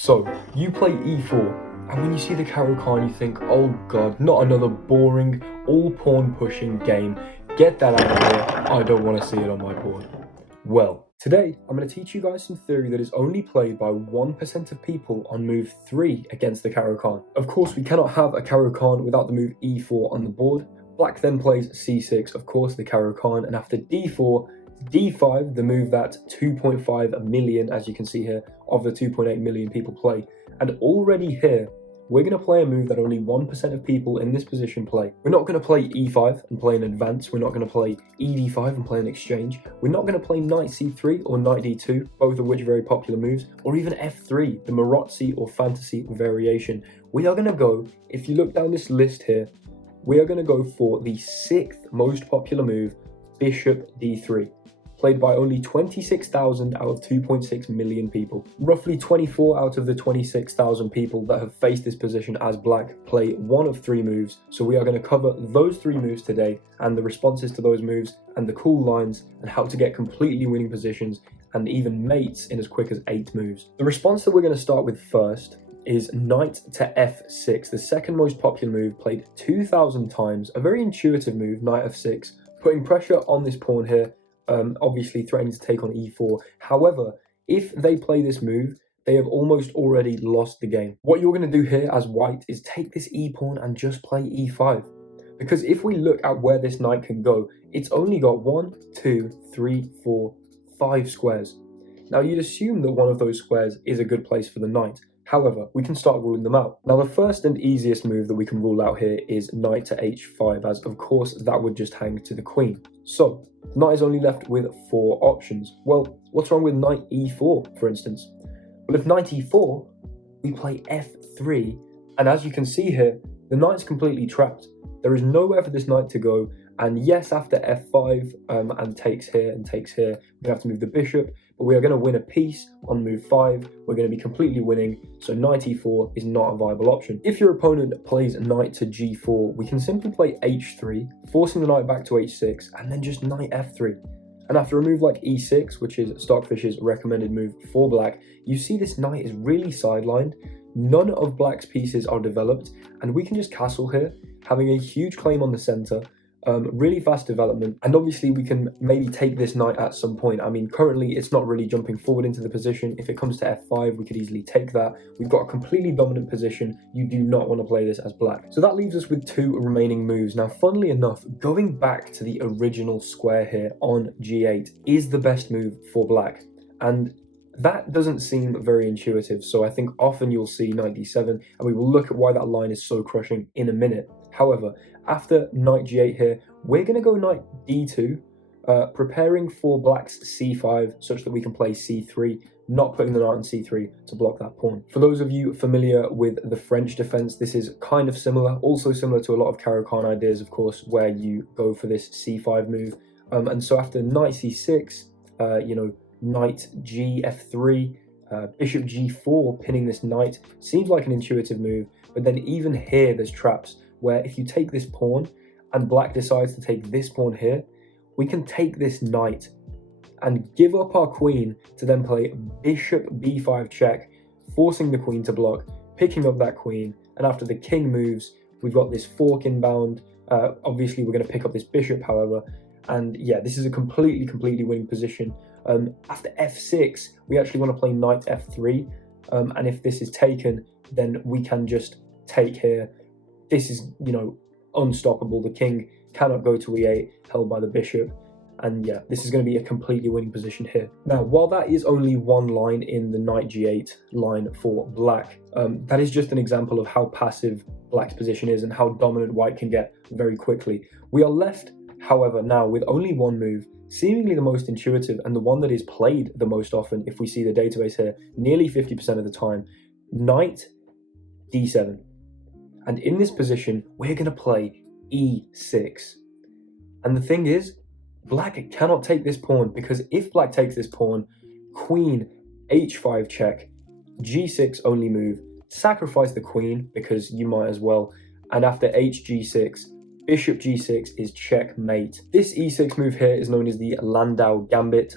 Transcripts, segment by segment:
So, you play e4, and when you see the CARO KANN you think, oh god, not another boring, all pawn pushing game. Get that out of here, I don't want to see it on my board. Well, today I'm going to teach you guys some theory that is only played by 1% of people on move 3 against the CARO KANN. Of course, we cannot have a CARO KANN without the move e4 on the board. Black then plays c6, of course the CARO KANN, and after d4, d5, the move that 2.5 million, as you can see here, of the 2.8 million people play. And already here, we're going to play a move that only 1% of people in this position play. We're not going to play e5 and play an advance. We're not going to play ed5 and play an exchange. We're not going to play knight c3 or knight d2, both of which are very popular moves, or even f3, the Marozzi or fantasy variation. We are going to go, if you look down this list here, we are going to go for the 6th most popular move, bishop d3. Played by only 26,000 out of 2.6 million people. Roughly 24 out of the 26,000 people that have faced this position as black play one of 3 moves, so we are going to cover those 3 moves today and the responses to those moves and the cool lines and how to get completely winning positions and even mates in as quick as 8 moves. The response that we're going to start with first is knight to f6, the second most popular move, played 2,000 times, a very intuitive move, knight f6, putting pressure on this pawn here. Obviously threatening to take on e4. However, if they play this move, they have almost already lost the game. What you're going to do here as white is take this e-pawn and just play e5. Because if we look at where this knight can go, it's only got 1, 2, 3, 4, 5 squares. Now you'd assume that one of those squares is a good place for the knight. However, we can start ruling them out. Now the first and easiest move that we can rule out here is knight to h5, as of course that would just hang to the queen. So, knight is only left with 4 options. Well, what's wrong with knight e4, for instance? Well, if knight e4, we play f3, and as you can see here, the knight's completely trapped. There is nowhere for this knight to go, and yes, after f5 and takes here, we have to move the bishop, but we are going to win a piece on move 5. We're going to be completely winning, so knight e4 is not a viable option. If your opponent plays knight to g4, we can simply play h3, forcing the knight back to h6, and then just knight f3. And after a move like e6, which is Stockfish's recommended move for black, you see this knight is really sidelined. None of black's pieces are developed, and we can just castle here, having a huge claim on the center. Really fast development, and obviously we can maybe take this knight at some point. I mean, currently it's not really jumping forward into the position. If it comes to f5, we could easily take that. We've got a completely dominant position. You do not want to play this as black. So that leaves us with 2 remaining moves. Now, funnily enough, going back to the original square here on g8 is the best move for black, and that doesn't seem very intuitive. So I think often you'll see knight d7, and we will look at why that line is so crushing in a minute. However, after knight g8 here, we're going to go knight d2, preparing for black's c5 such that we can play c3, not putting the knight on c3 to block that pawn. For those of you familiar with the French defense, this is kind of similar, also similar to a lot of CARO KANN ideas, of course, where you go for this c5 move. And so after knight c6, knight g f3, bishop g4, pinning this knight, seems like an intuitive move, but then even here there's traps, where if you take this pawn and black decides to take this pawn here, we can take this knight and give up our queen to then play bishop b5 check, forcing the queen to block, picking up that queen, and after the king moves, we've got this fork inbound. Obviously we're going to pick up this bishop, however, and yeah, this is a completely winning position. After f6, we actually want to play knight f3, and if this is taken, then we can just take here. This is, unstoppable. The king cannot go to e8, held by the bishop. And yeah, this is going to be a completely winning position here. Now, while that is only one line in the knight g8 line for black, that is just an example of how passive black's position is and how dominant white can get very quickly. We are left, however, now with only one move, seemingly the most intuitive and the one that is played the most often if we see the database here, nearly 50% of the time, knight d7. And in this position, we're going to play e6. And the thing is, black cannot take this pawn, because if black takes this pawn, queen h5 check, g6 only move, sacrifice the queen, because you might as well, and after hg6, bishop g6 is checkmate. This e6 move here is known as the Landau Gambit.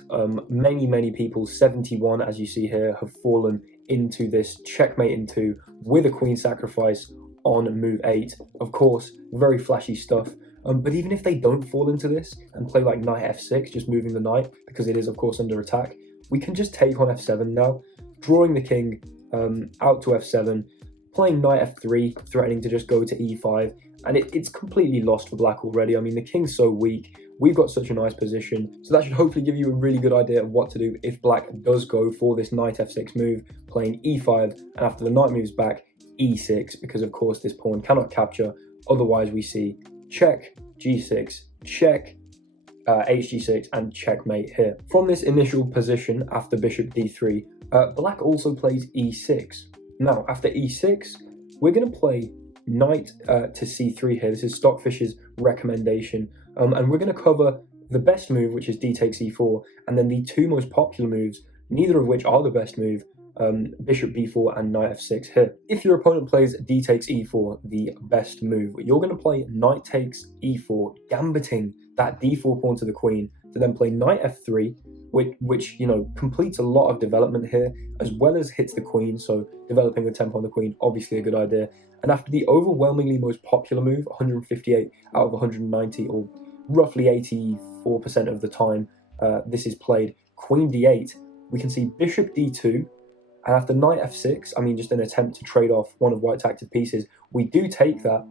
Many people, 71 as you see here, have fallen into this checkmate in 2 with a queen sacrifice on move 8. Of course, very flashy stuff. But even if they don't fall into this and play like knight f6, just moving the knight, because it is of course under attack, we can just take on f7 now, drawing the king out to f7, playing knight f3, threatening to just go to e5, and it's completely lost for black already. I mean, the king's so weak, we've got such a nice position, so that should hopefully give you a really good idea of what to do if black does go for this knight f6 move, playing e5, and after the knight moves back, e6, because of course this pawn cannot capture, otherwise we see check, g6, check, hg6, and checkmate here. From this initial position after bishop d3, black also plays e6. Now, after e6, we're going to play knight to c3 here. This is Stockfish's recommendation, and we're going to cover the best move, which is d takes e4, and then the 2 most popular moves, neither of which are the best move, bishop b4 and knight f6 here. If your opponent plays d takes e4, the best move, you're going to play knight takes e4, gambiting that d4 pawn to the queen, to then play knight f3, which you know, completes a lot of development here, as well as hits the queen, so developing the tempo on the queen, obviously a good idea. And after the overwhelmingly most popular move, 158 out of 190, or roughly 84% of the time this is played, queen d8, we can see bishop d2, and after knight f6, I mean, just an attempt to trade off one of white's active pieces, we do take that,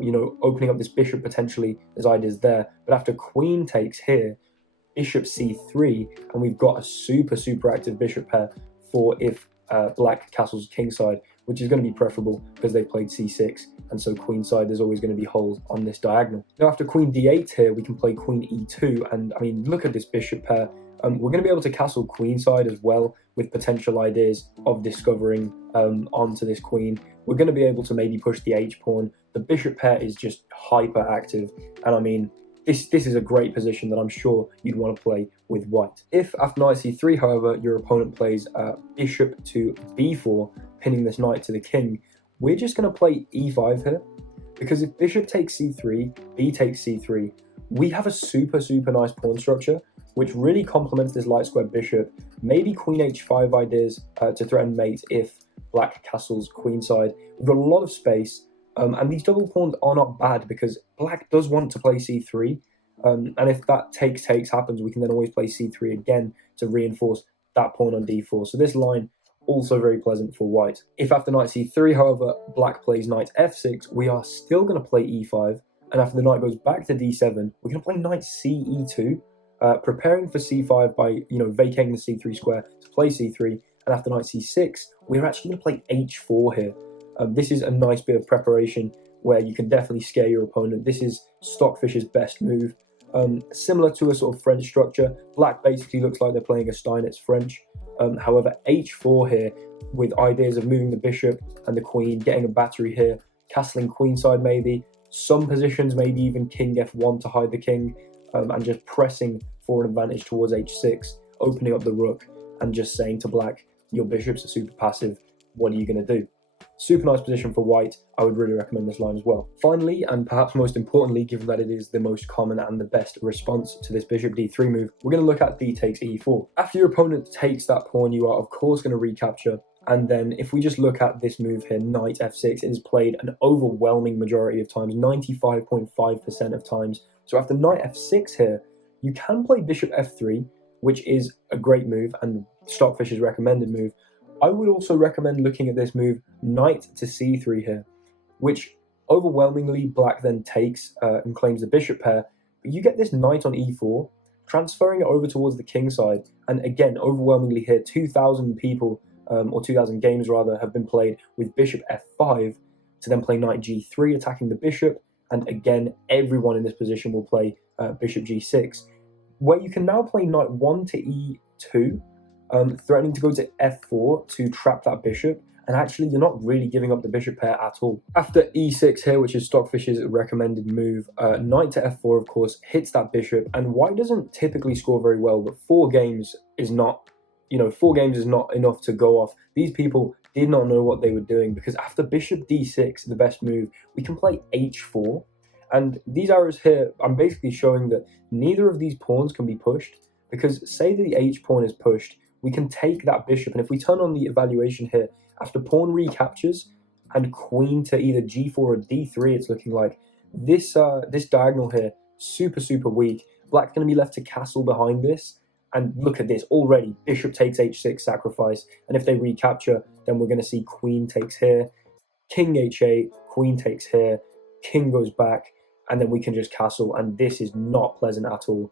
you know, opening up this bishop potentially, there's ideas there. But after queen takes here, bishop c3, and we've got a super active bishop pair for if black castles kingside, which is going to be preferable because they played c6, and so queenside there's always going to be holes on this diagonal. Now after queen d8 here, we can play queen e2, and I mean, look at this bishop pair. We're going to be able to castle queenside as well, with potential ideas of discovering onto this queen. We're going to be able to maybe push the h-pawn. The bishop pair is just hyper active, and I mean, this is a great position that I'm sure you'd want to play with white. If after knight c3, however, your opponent plays bishop to b4, pinning this knight to the king, we're just going to play e5 here, because if bishop takes c3, b takes c3, we have a super nice pawn structure, which really complements this light square bishop. Maybe queen h5 ideas to threaten mate if black castles queenside. We've got a lot of space, and these double pawns are not bad because black does want to play c3, and if that takes happens, we can then always play c3 again to reinforce that pawn on d4. So this line also very pleasant for white. If after knight c3, however, black plays knight f6, we are still going to play e5, and after the knight goes back to d7, we're going to play knight ce2, preparing for c5 by, you know, vacating the c3 square to play c3, and after knight c6, we're actually going to play h4 here. This is a nice bit of preparation where you can definitely scare your opponent. This is Stockfish's best move. Similar to a sort of French structure, black basically looks like they're playing a Steinitz French. However, h4 here, with ideas of moving the bishop and the queen, getting a battery here, castling queenside maybe, some positions maybe even king f1 to hide the king, and just pressing for an advantage towards h6, opening up the rook, and just saying to black, your bishops are super passive, what are you going to do? Super nice position for white. I would really recommend this line as well. Finally, and perhaps most importantly, given that it is the most common and the best response to this bishop d3 move, we're going to look at d takes e4. After your opponent takes that pawn, you are of course going to recapture. And then if we just look at this move here, knight f6, it is played an overwhelming majority of times, 95.5% of times. So after knight f6 here, you can play bishop f3, which is a great move and Stockfish's recommended move. I would also recommend looking at this move, knight to c3 here, which overwhelmingly black then takes and claims the bishop pair. But you get this knight on e4, transferring it over towards the king side. And again, overwhelmingly here, 2,000 people, or 2,000 games rather, have been played with bishop f5 to then play knight g3, attacking the bishop. And again, everyone in this position will play bishop g6, where you can now play knight 1 to e2, threatening to go to f4 to trap that bishop, and actually you're not really giving up the bishop pair at all. After e6 here, which is Stockfish's recommended move, knight to f4 of course hits that bishop, and white doesn't typically score very well, but 4 games is not, you know, 4 games is not enough to go off. These people did not know what they were doing, because after bishop d6, the best move, we can play h4, and these arrows here, I'm basically showing that neither of these pawns can be pushed, because say that the h pawn is pushed, we can take that bishop, and if we turn on the evaluation here, after pawn recaptures and queen to either g4 or d3, it's looking like this diagonal here, super weak. Black's going to be left to castle behind this, and look at this already, bishop takes h6 sacrifice, and if they recapture, then we're going to see queen takes here, king h8, queen takes here, king goes back, and then we can just castle, and this is not pleasant at all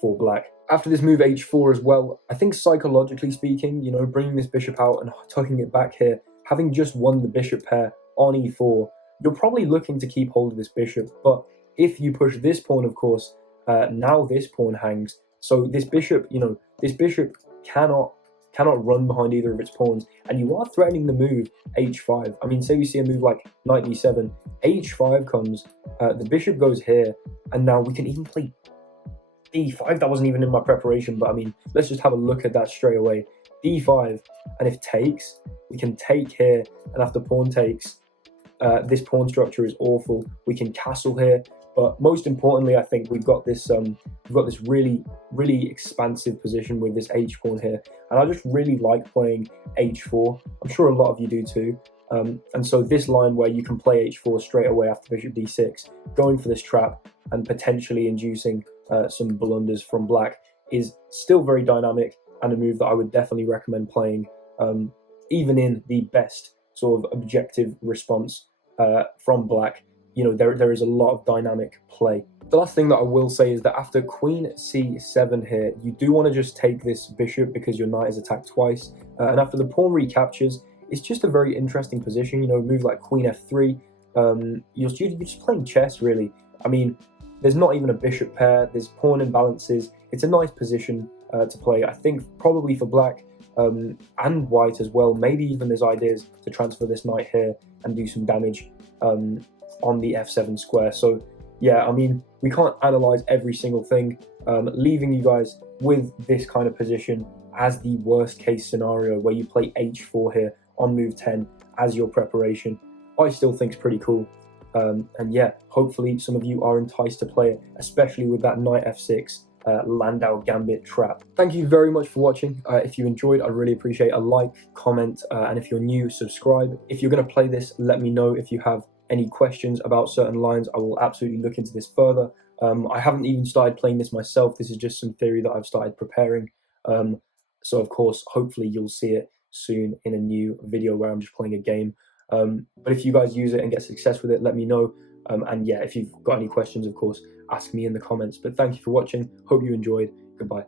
for black. After this move h4 as well, I think psychologically speaking, bringing this bishop out and tucking it back here, having just won the bishop pair on e4, you're probably looking to keep hold of this bishop, but if you push this pawn, of course, now this pawn hangs, so this bishop, this bishop cannot run behind either of its pawns, and you are threatening the move h5. I mean, say we see a move like knight d7, h5 comes, the bishop goes here, and now we can even play d5. That wasn't even in my preparation, but I mean, let's just have a look at that straight away. d5, and if takes, we can take here, and after pawn takes, this pawn structure is awful. We can castle here, but most importantly, I think we've got this really expansive position with this h pawn here, and I just really like playing h4. I'm sure a lot of you do too. And so this line where you can play h4 straight away after bishop d6, going for this trap and potentially inducing some blunders from black, is still very dynamic and a move that I would definitely recommend playing, even in the best sort of objective response from black. There is a lot of dynamic play. The last thing that I will say is that after queen c7 here, you do want to just take this bishop because your knight is attacked twice, and after the pawn recaptures, it's just a very interesting position. A move like queen f3, you're just playing chess, really. I mean, there's not even a bishop pair, there's pawn imbalances. It's a nice position to play, I think, probably for black and white as well. Maybe even there's ideas to transfer this knight here and do some damage on the f7 square. So yeah, I mean, we can't analyze every single thing, leaving you guys with this kind of position as the worst case scenario where you play h4 here on move 10 as your preparation. I still think it's pretty cool. And yeah, hopefully some of you are enticed to play it, especially with that knight f6 Landau Gambit trap. Thank you very much for watching. If you enjoyed, I'd really appreciate a like, comment, and if you're new, subscribe. If you're going to play this, let me know. If you have any questions about certain lines, I will absolutely look into this further. I haven't even started playing this myself. This is just some theory that I've started preparing. So of course, hopefully you'll see it soon in a new video where I'm just playing a game. But if you guys use it and get success with it, let me know. And yeah, if you've got any questions, of course, ask me in the comments. But thank you for watching. Hope you enjoyed. Goodbye.